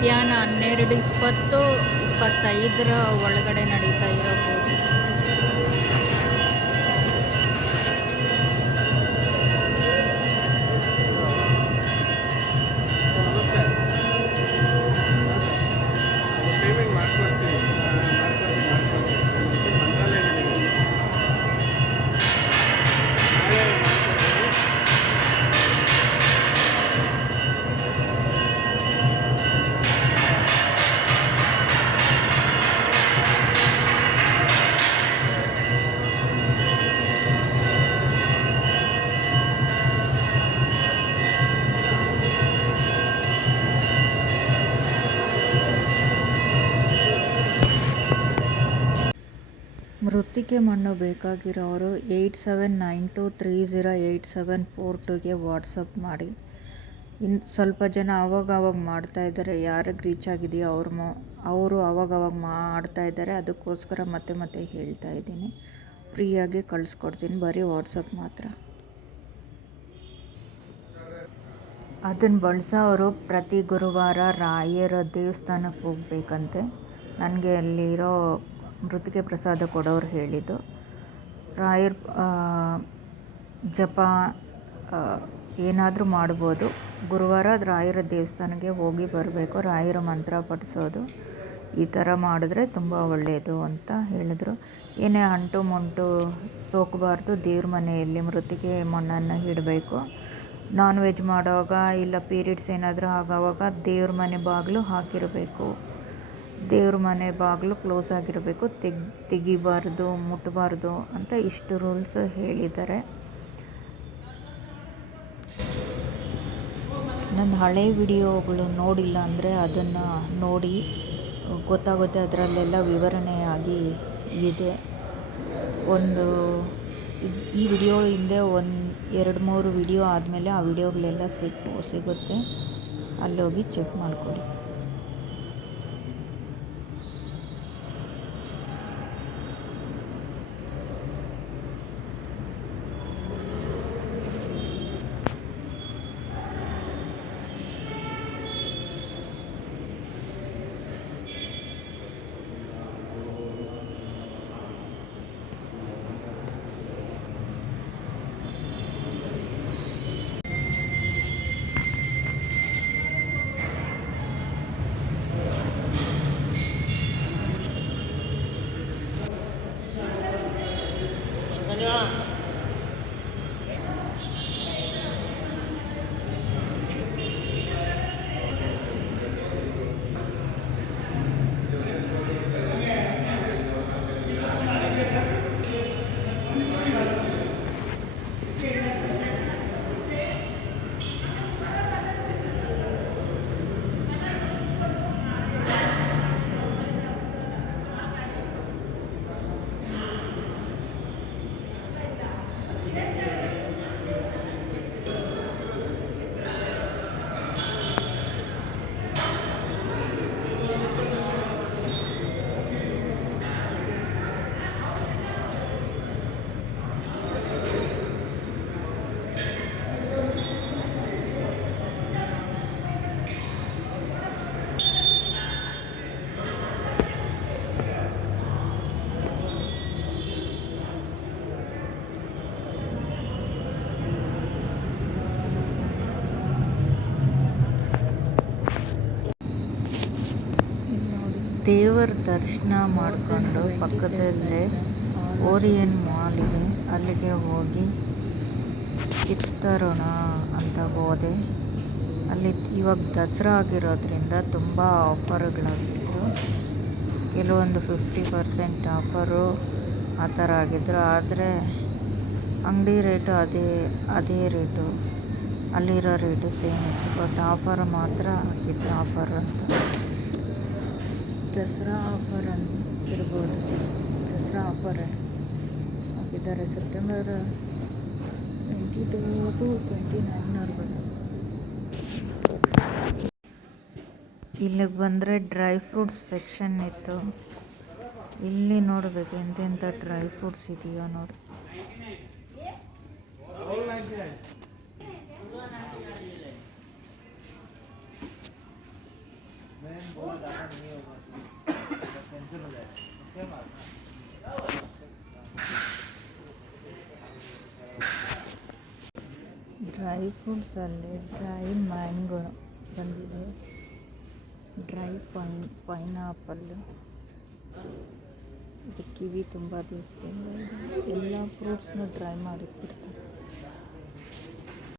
ಮಧ್ಯಾಹ್ನ 12:20, 25 ಒಳಗಡೆ ನಡೀತಾ ಇರೋ ಪೂಜೆ. ಮೃತ್ತಿಕೆ ಮಣ್ಣು ಬೇಕಾಗಿರೋರು 8792308742ಗೆ ವಾಟ್ಸಪ್ ಮಾಡಿ. ಸ್ವಲ್ಪ ಜನ ಅವಾಗವಾಗ ಮಾಡ್ತಾಯಿದ್ದಾರೆ, ಯಾರಿಗೆ ರೀಚ್ ಆಗಿದೆಯೋ ಅವರು ಅವಾಗವಾಗ ಮಾಡ್ತಾಯಿದ್ದಾರೆ. ಅದಕ್ಕೋಸ್ಕರ ಮತ್ತೆ ಹೇಳ್ತಾ ಇದ್ದೀನಿ, ಫ್ರೀಯಾಗಿ ಕಳಿಸ್ಕೊಡ್ತೀನಿ, ಬರೀ ವಾಟ್ಸಪ್ ಮಾತ್ರ. ಅದನ್ನು ಬಳಸೋರು ಪ್ರತಿ ಗುರುವಾರ ರಾಯರ ದೇವಸ್ಥಾನಕ್ಕೆ ಹೋಗ್ಬೇಕಂತೆ. ನನಗೆ ಅಲ್ಲಿರೋ ಮೃತ್ತಿಕೆ ಪ್ರಸಾದ ಕೊಡೋರು ಹೇಳಿದ್ದು. ರಾಯರ ಜಪ ಏನಾದರೂ ಮಾಡ್ಬೋದು. ಗುರುವಾರ ರಾಯರ ದೇವಸ್ಥಾನಕ್ಕೆ ಹೋಗಿ ಬರಬೇಕು, ರಾಯರ ಮಂತ್ರ ಪಠಿಸೋದು, ಈ ಥರ ಮಾಡಿದ್ರೆ ತುಂಬ ಒಳ್ಳೆಯದು ಅಂತ ಹೇಳಿದ್ರು. ಏನೇ ಅಂಟು ಮುಂಟು ಸೋಕಬಾರ್ದು, ದೇವ್ರ ಮನೆಯಲ್ಲಿ ಮೃತ್ತಿಕೆ ಮಣ್ಣನ್ನು ಇಡಬೇಕು. ನಾನ್ ವೆಜ್ ಮಾಡುವಾಗ ಇಲ್ಲ ಪೀರಿಯಡ್ಸ್ ಏನಾದರೂ ಆಗೋವಾಗ ದೇವ್ರ ಮನೆ ಬಾಗಿಲು ಹಾಕಿರಬೇಕು, ದೇವ್ರ ಮನೆ ಬಾಗಿಲು ಕ್ಲೋಸ್ ಆಗಿರಬೇಕು, ತೆಗಿಬಾರ್ದು, ಮುಟ್ಟಬಾರ್ದು ಅಂತ ಇಷ್ಟು ರೂಲ್ಸ್ ಹೇಳಿದ್ದಾರೆ. ನನ್ನ ಹಳೆ ವಿಡಿಯೋಗಳು ನೋಡಿಲ್ಲ ಅಂದರೆ ಅದನ್ನು ನೋಡಿ ಗೊತ್ತಾಗುತ್ತೆ, ಅದರಲ್ಲೆಲ್ಲ ವಿವರಣೆಯಾಗಿ ಇದೆ. ಈ ವಿಡಿಯೋ ಹಿಂದೆ 2-3 ವಿಡಿಯೋ ಆದಮೇಲೆ ಆ ವಿಡಿಯೋಗಳೆಲ್ಲ ಸಿಗುತ್ತೆ, ಅಲ್ಲೋಗಿ ಚೆಕ್ ಮಾಡಿಕೊಡಿ. ದೇವರ ದರ್ಶನ ಮಾಡಿಕೊಂಡು ಪಕ್ಕದಲ್ಲೇ ಓರಿಯನ್ ಮಾಲ್ ಇದೆ, ಅಲ್ಲಿಗೆ ಹೋಗಿ ಚಿಪ್ಸ್ ತರೋಣ ಅಂತ ಹೋದೆ. ಅಲ್ಲಿ ಇವಾಗ ದಸರಾ ಆಗಿರೋದ್ರಿಂದ ತುಂಬ ಆಫರ್ಗಳಾಗಿತ್ತು. ಕೆಲವೊಂದು 50% ಆಫರು ಆ ಥರ ಆಗಿದ್ರು. ಆದರೆ ಅಂಗಡಿ ರೇಟು ಅದೇ ರೇಟು, ಅಲ್ಲಿರೋ ರೇಟು ಸೇಮ್ ಇತ್ತು. ಬಟ್ ಆಫರ್ ಮಾತ್ರ ಹಾಕಿತ್ತು, ಆಫರ್ ಅಂತ ದಸರಾ ಆಫರ್ ಅಂತಿರ್ಬೋದು. ದಸರಾ ಆಫರ್ ಹಾಕಿದ್ದಾರೆ ಸೆಪ್ಟೆಂಬರ್ 22 to 29 ಇಲ್ಲಿಗೆ ಬಂದರೆ ಡ್ರೈ ಫ್ರೂಟ್ಸ್ ಸೆಕ್ಷನ್ ಇತ್ತು. ಇಲ್ಲಿ ನೋಡಬೇಕು ಎಂತೆಂಥ ಡ್ರೈ ಫ್ರೂಟ್ಸ್ ಇದೆಯೋ ನೋಡಿ. ಡ್ರೈ ಫ್ರೂಟ್ಸಲ್ಲಿ ಡ್ರೈ ಮ್ಯಾಂಗೋ ಬಂದಿದೆ, ಡ್ರೈ ಪೈನಾಪಲ್ಲು, ಇದು ಕಿವಿ ತುಂಬ ದಿವಸದಿಂದ ಇದೆ. ಎಲ್ಲ ಫ್ರೂಟ್ಸ್ನು ಡ್ರೈ ಮಾಡಿಟ್ಬಿಡ್ತಾರೆ.